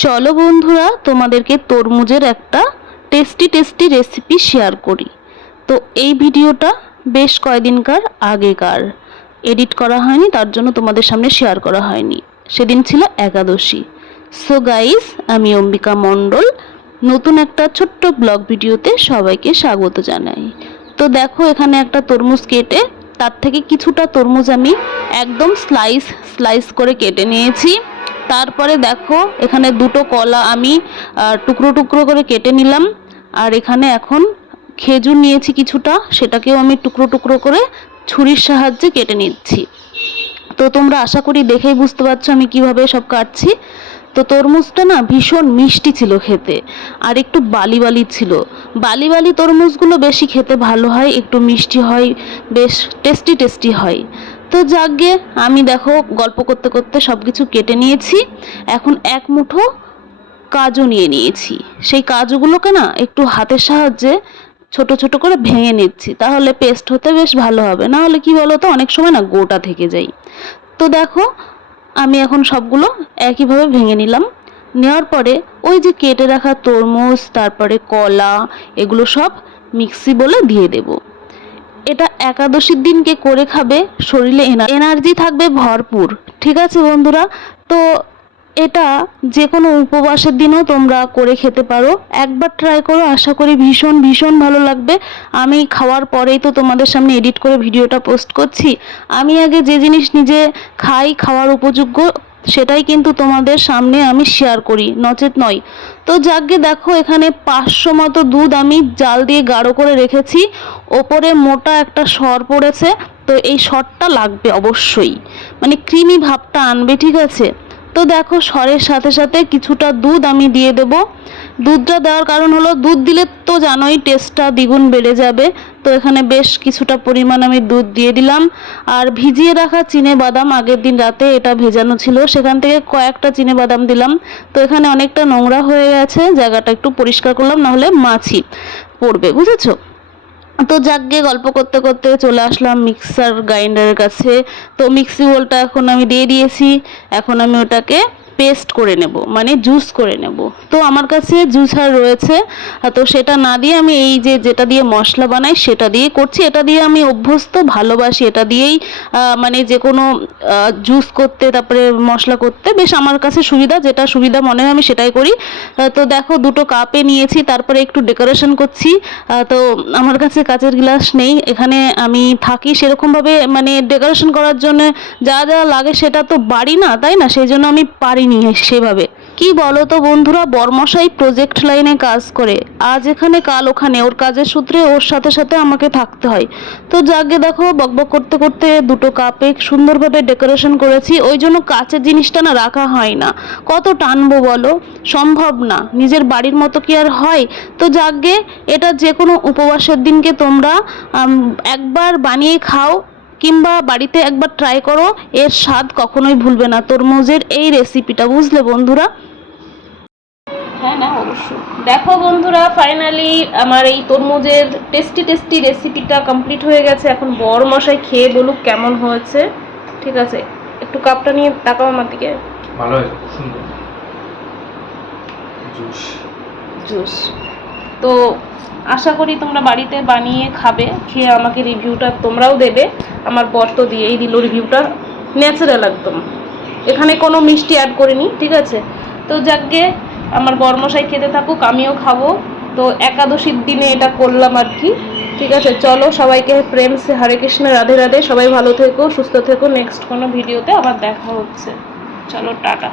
চলো বন্ধুরা, তোমাদেরকে তরমুজের একটা টেস্টি রেসিপি শেয়ার করি। তো এই ভিডিওটা বেশ কয়েকদিনকার আগেকার, এডিট করা হয়নি, তার জন্য তোমাদের সামনে শেয়ার করা হয়নি। সেদিন ছিল একাদশী। সো গাইস, আমি অম্বিকা মণ্ডল নতুন একটা ছোট্ট ব্লগ ভিডিওতে সবাইকে স্বাগত জানাই। তো দেখো, এখানে একটা তরমুজ কেটে তার থেকে কিছুটা তরমুজ আমি একদম স্লাইস করে কেটে নিয়েছি। তারপরে দেখো, এখানে দুটো কলা আমি টুকরো টুকরো করে কেটে নিলাম। আর এখানে এখন খেজুর নিয়েছি কিছুটা, সেটাকেও আমি টুকরো টুকরো করে ছুরির সাহায্যে কেটে নিচ্ছি। তো তোমরা আশা করি দেখেই বুঝতে পারছো আমি কিভাবে সব কাটছি। তো তরমুজটা না ভীষণ মিষ্টি ছিল খেতে, আর একটু বালি বালি ছিল। বালি বালি তরমুজগুলো বেশি খেতে ভালো হয়, একটু মিষ্টি হয়, বেশ টেস্টি হয়। তো যাকগে, আমি দেখো গল্প করতে করতে সব কিছু কেটে নিয়েছি। এখন এক মুঠো কাজু নিয়ে নিয়েছি। সেই কাজুগুলোকে না একটু হাতের সাহায্যে ছোট ছোট করে ভেঙে নিচ্ছি, তাহলে পেস্ট হতে বেশ ভালো হবে। না হলে কি বলো তো, অনেক সময় না গোটা থেকে যায়। তো দেখো, আমি এখন সবগুলো একইভাবে ভেঙে নিলাম। নেওয়ার পরে ওই যে কেটে রাখা তরমুজ, তারপরে কলা, এগুলো সব মিক্সি বলে দিয়ে দেব। এটা একাদশীর দিনকে করে খাবে, শরীরে এনার্জি থাকবে ভরপুর। ঠিক আছে বন্ধুরা, তো এটা যে কোনো উপবাসের দিনও তোমরা করে খেতে পারো। একবার ট্রাই করো, আশা করি ভীষণ ভালো লাগবে। আমি খাওয়ার পরেই তো তোমাদের সামনে এডিট করে ভিডিওটা পোস্ট করছি। আমি আগে যে জিনিস নিজে খাই, খাওয়ার উপযোগ্য, সেটাই কিন্তু তোমাদের সামনে আমি শেয়ার করি, নচেত নয়। তো যাকগে, দেখো এখানে 500 মতো দুধ আমি জাল দিয়ে গাঢ় করে রেখেছি। ওপরে মোটা একটা সর পড়েছে, তো এই সরটা লাগবে অবশ্যই, মানে ক্রিমি ভাবটা আনবে। ঠিক আছে, তো দেখো সরের সাথে সাথে কিছুটা দুধ আমি দিয়ে দেব। দুধটা দেওয়ার কারণ হলো, দুধ দিলে তো জানোই টেস্টটা দ্বিগুণ বেড়ে যাবে। তো এখানে বেশ কিছুটা পরিমাণ আমি দুধ দিয়ে দিলাম। আর ভিজিয়ে রাখা চিনে বাদাম, আগের দিন রাতে এটা ভেজানো ছিল, সেখান থেকে কয়েকটা চিনে বাদাম দিলাম। তো এখানে অনেকটা নোংরা হয়ে গেছে, জায়গাটা একটু পরিষ্কার করলাম, নাহলে মাছি পড়বে, বুঝেছো। তো যাকগে, গল্প করতে করতে চলে আসলাম মিক্সার গ্রাইন্ডারের কাছে। তো মিক্সি বোলটা এখন আমি দিয়ে দিয়েছি। এখন আমি ওটাকে পেস্ট করে নেব, মানে জুস করে নেব। তো আমার কাছে জুসার রয়েছে, তো সেটা না দিয়ে আমি এই যেটা দিয়ে মশলা বানাই সেটা দিয়ে করছি। এটা দিয়ে আমি অভ্যস্ত, ভালোবাসি এটা দিয়েই মানে যে কোনো জুস করতে, তারপরে মশলা করতে বেশ আমার কাছে সুবিধা, যেটা সুবিধা মনে হয় আমি সেটাই করি। তো দেখো, দুটো কাপে নিয়েছি, তারপরে একটু ডেকোরেশন করছি। তো আমার কাছে কাচের গ্লাস নেই, এখানে আমি থাকি সেরকমভাবে, মানে ডেকোরেশন করার জন্য যা যা লাগে সেটা তো বাড়ি না, তাই না, সেই জন্য আমি পারিনি সেভাবে। কি বলো তো বন্ধুরা, বর্মশাই প্রজেক্ট লাইনে কাজ করে, আজ এখানে কাল ওখানে, ওর কাজের সূত্রে ওর সাথে সাথে আমাকে থাকতে হয়। তো যাকে দেখো, বকবক করতে করতে দুটো কাপে সুন্দরভাবে ডেকোরেশন করেছি। ওই জন্য কাচের জিনিসটা না রাখা হয় না, কত টানবো বলো, সম্ভব না, নিজের বাড়ির মতো কি আর হয়। তো যাকে, এটা যে কোনো উপবাসের দিনকে তোমরা একবার বানিয়ে খাও, কিংবা বাড়িতে একবার ট্রাই করো, এর স্বাদ কখনোই ভুলবে না তরমুজের এই রেসিপিটা, বুঝলে বন্ধুরা। হ্যাঁ না, অবশ্যই। দেখো বন্ধুরা, ফাইনালি আমার এই তরমুজের টেস্টি রেসিপিটা কমপ্লিট হয়ে গেছে। এখন বড় মশাই খেয়ে বলুক কেমন হয়েছে। ঠিক আছে, একটু কাপটা নিয়ে তাকাও আমার দিকে। ভালো হয়েছে, খুব সুন্দর জুস। তো আশা করি তোমরা বাড়িতে বানিয়ে খাবে, খেয়ে আমাকে রিভিউটা তোমরাও দেবে। আমার বর তো দিয়েই দিল রিভিউটা, ন্যাচারাল একদম, এখানে কোনো মিষ্টি অ্যাড করিনি। ঠিক আছে, তো যাকগে, আমার বরমশাই খেতে থাকুক, আমিও খাবো। তো একাদশীর দিনে এটা করলাম আর কি। ঠিক আছে, চলো সবাইকে প্রেম সে হরে কৃষ্ণ, রাধে রাধে। সবাই ভালো থেকো, সুস্থ থেকো। নেক্সট কোনো ভিডিওতে আবার দেখা হচ্ছে। চলো, টাটা।